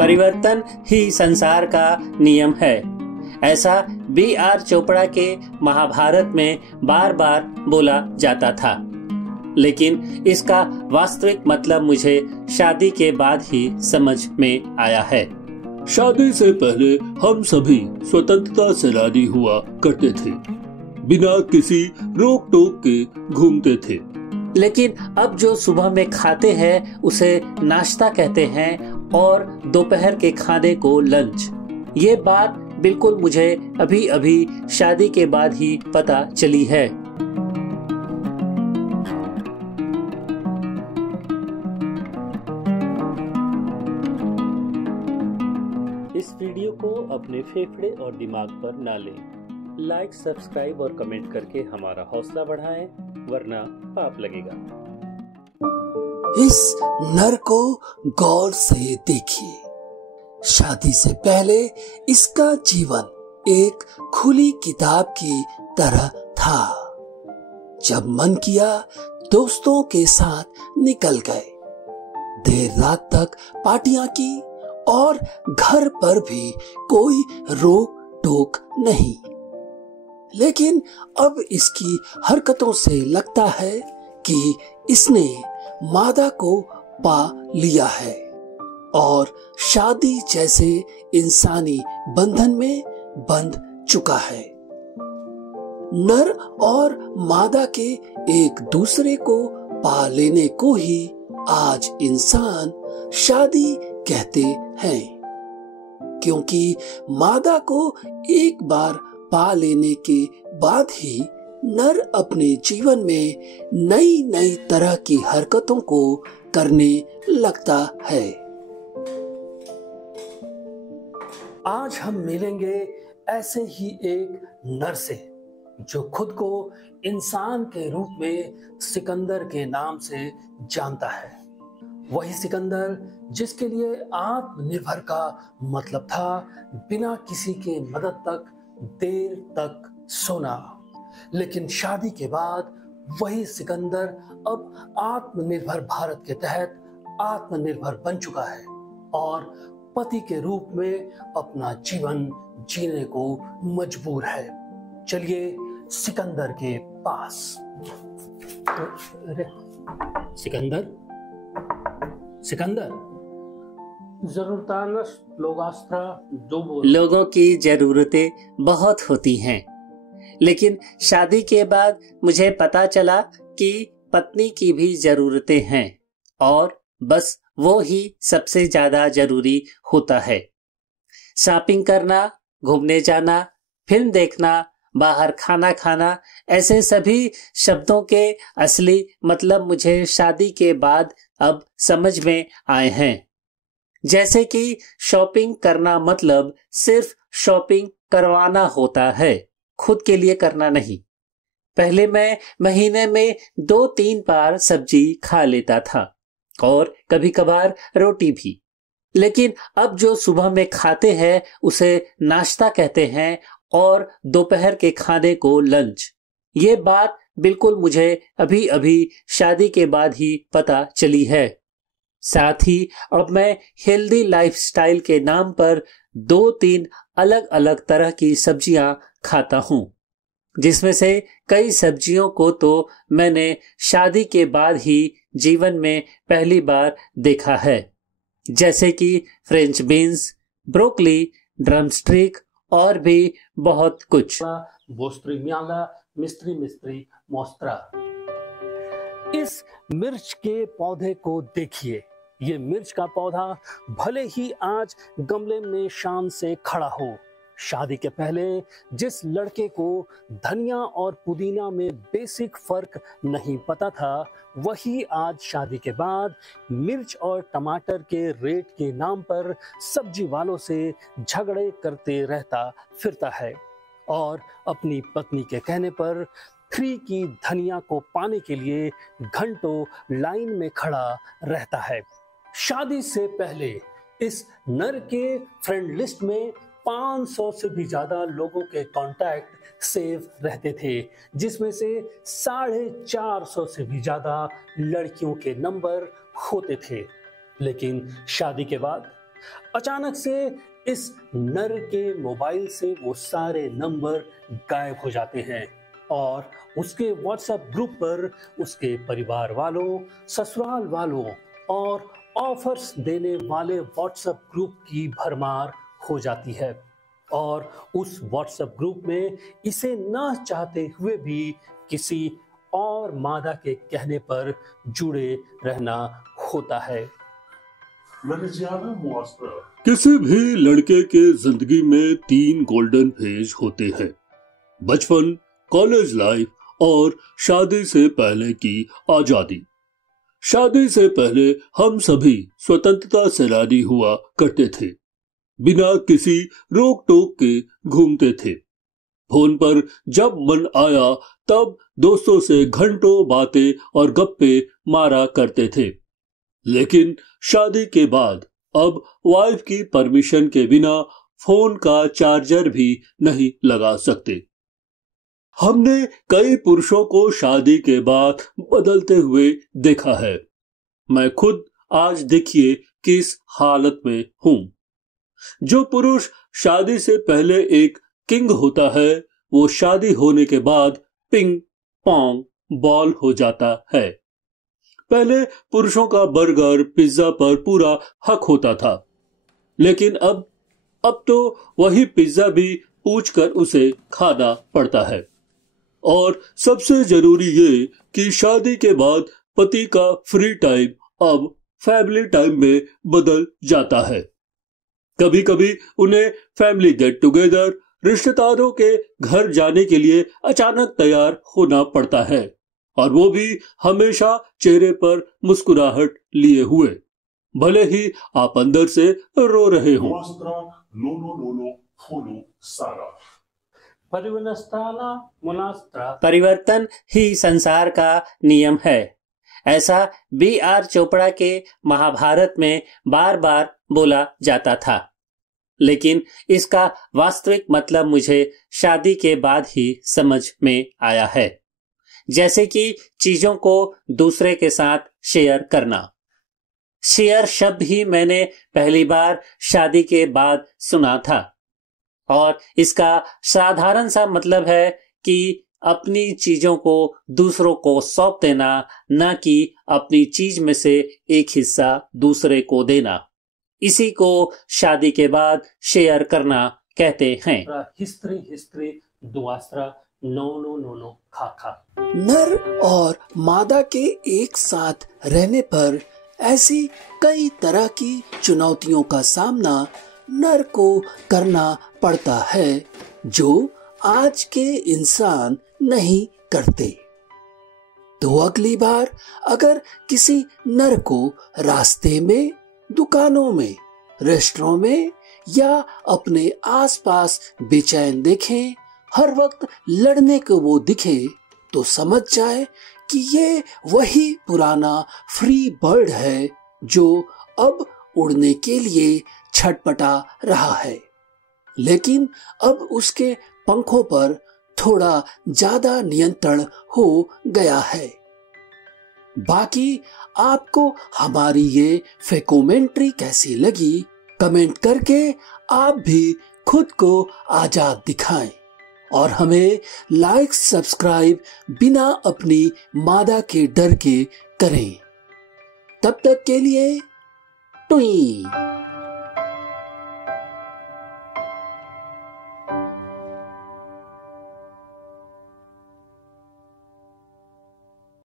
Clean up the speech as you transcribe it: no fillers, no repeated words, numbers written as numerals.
परिवर्तन ही संसार का नियम है। ऐसा B.R. चोपड़ा के महाभारत में बार बार बोला जाता था, लेकिन इसका वास्तविक मतलब मुझे शादी के बाद ही समझ में आया है। शादी से पहले हम सभी स्वतंत्रता से राजी हुआ करते थे, बिना किसी रोक टोक के घूमते थे। लेकिन अब जो सुबह में खाते हैं उसे नाश्ता कहते हैं और दोपहर के खाने को लंच। ये बात बिल्कुल मुझे अभी अभी शादी के बाद ही पता चली है। इस वीडियो को अपने फेफड़े और दिमाग पर ना लें। लाइक, सब्सक्राइब और कमेंट करके हमारा हौसला बढ़ाएं, वरना पाप लगेगा। इस नर को गौर से देखिए। शादी से पहले इसका जीवन एक खुली किताब की तरह था। जब मन किया दोस्तों के साथ निकल गए, देर रात तक पार्टियां की और घर पर भी कोई रोक टोक नहीं। लेकिन अब इसकी हरकतों से लगता है कि इसने मादा को पा लिया है और शादी जैसे इंसानी बंधन में बंध चुका है। नर और मादा के एक दूसरे को पा लेने को ही आज इंसान शादी कहते हैं, क्योंकि मादा को एक बार पा लेने के बाद ही नर अपने जीवन में नई नई तरह की हरकतों को करने लगता है। आज हम मिलेंगे ऐसे ही एक नर से जो खुद को इंसान के रूप में सिकंदर के नाम से जानता है। वही सिकंदर जिसके लिए आत्मनिर्भर का मतलब था बिना किसी के मदद तक देर तक सोना। लेकिन शादी के बाद वही सिकंदर अब आत्मनिर्भर भारत के तहत आत्मनिर्भर बन चुका है और पति के रूप में अपना जीवन जीने को मजबूर है। चलिए सिकंदर के पास। सिकंदर, सिकंदर, लोगों की जरूरतें बहुत होती हैं, लेकिन शादी के बाद मुझे पता चला कि पत्नी की भी जरूरतें हैं और बस वो ही सबसे ज्यादा जरूरी होता है। शॉपिंग करना, घूमने जाना, फिल्म देखना, बाहर खाना खाना, ऐसे सभी शब्दों के असली मतलब मुझे शादी के बाद अब समझ में आए हैं। जैसे कि शॉपिंग करना मतलब सिर्फ शॉपिंग करवाना होता है, खुद के लिए करना नहीं। पहले मैं महीने में 2-3 बार सब्जी खा लेता था और कभी कभार रोटी भी, लेकिन अब जो सुबह में खाते हैं उसे नाश्ता कहते हैं और दोपहर के खाने को लंच। ये बात बिल्कुल मुझे अभी अभी शादी के बाद ही पता चली है। साथ ही अब मैं हेल्दी लाइफस्टाइल के नाम पर 2-3 अलग अलग तरह की सब्जियां खाता हूँ, जिसमें से कई सब्जियों को तो मैंने शादी के बाद ही जीवन में पहली बार देखा है, जैसे कि फ्रेंच बीन्स, ब्रोकली, ड्रमस्टिक और भी बहुत कुछ। इस मिर्च के पौधे को देखिए। ये मिर्च का पौधा भले ही आज गमले में शान से खड़ा हो, शादी के पहले जिस लड़के को धनिया और पुदीना में बेसिक फर्क नहीं पता था, वही आज शादी के बाद मिर्च और टमाटर के रेट के नाम पर सब्जी वालों से झगड़े करते रहता फिरता है और अपनी पत्नी के कहने पर फ्री की धनिया को पाने के लिए घंटों लाइन में खड़ा रहता है। शादी से पहले इस नर के फ्रेंड लिस्ट में 500 से भी ज्यादा लोगों के कांटेक्ट सेव रहते थे, जिसमें से 450 से भी ज्यादा लड़कियों के नंबर होते थे। लेकिन शादी के बाद अचानक से इस नर के मोबाइल से वो सारे नंबर गायब हो जाते हैं और उसके व्हाट्सएप ग्रुप पर उसके परिवार वालों, ससुराल वालों और ऑफर्स देने वाले व्हाट्सएप ग्रुप की भरमार हो जाती है। और उस व्हाट्सएप ग्रुप में इसे ना चाहते हुए भी किसी और मादा के कहने पर जुड़े रहना होता है। किसी भी लड़के के जिंदगी में 3 गोल्डन फेज होते हैं: बचपन, कॉलेज लाइफ और शादी से पहले की आजादी। शादी से पहले हम सभी स्वतंत्रता सेनानी हुआ करते थे, बिना किसी रोक टोक के घूमते थे। फोन पर जब मन आया तब दोस्तों से घंटों बातें और गप्पे मारा करते थे। लेकिन शादी के बाद अब वाइफ की परमिशन के बिना फोन का चार्जर भी नहीं लगा सकते। हमने कई पुरुषों को शादी के बाद बदलते हुए देखा है। मैं खुद आज देखिए किस हालत में हूं। जो पुरुष शादी से पहले एक किंग होता है, वो शादी होने के बाद पिंग पोंग बॉल हो जाता है। पहले पुरुषों का बर्गर, पिज्जा पर पूरा हक होता था, लेकिन अब तो वही पिज्जा भी पूछकर उसे खाना पड़ता है। और सबसे जरूरी ये कि शादी के बाद पति का फ्री टाइम अब फैमिली टाइम में बदल जाता है। कभी कभी उन्हें फैमिली गेट टुगेदर, रिश्तेदारों के घर जाने के लिए अचानक तैयार होना पड़ता है, और वो भी हमेशा चेहरे पर मुस्कुराहट लिए हुए, भले ही आप अंदर से रो रहे हो। परिवर्तन ही संसार का नियम है, ऐसा B.R. चोपड़ा के महाभारत में बार बार बोला जाता था। लेकिन इसका वास्तविक मतलब मुझे शादी के बाद ही समझ में आया है। जैसे कि चीजों को दूसरे के साथ शेयर करना। शेयर शब्द ही मैंने पहली बार शादी के बाद सुना था, और इसका साधारण सा मतलब है कि अपनी चीजों को दूसरों को सौंप देना, न कि अपनी चीज में से एक हिस्सा दूसरे को देना। इसी को शादी के बाद शेयर करना कहते हैं। हिस्ट्री दुआस्त्रा नो खा। नर और मादा के एक साथ रहने पर ऐसी कई तरह की चुनौतियों का सामना नर को करना पड़ता है जो आज के इंसान नहीं करते। तो अगली बार अगर किसी नर को रास्ते में, दुकानों में, रेस्टोरेंट में या अपने आसपास बेचैन देखें, हर वक्त लड़ने को वो दिखे, तो समझ जाए कि ये वही पुराना फ्री बर्ड है जो अब उड़ने के लिए छटपटा रहा है, लेकिन अब उसके पंखों पर थोड़ा ज्यादा नियंत्रण हो गया है। बाकी आपको हमारी ये फेकोमेंट्री कैसी लगी, कमेंट करके आप भी खुद को आजाद दिखाएं और हमें लाइक सब्सक्राइब बिना अपनी मादा के डर के करें। तब तक के लिए टुई।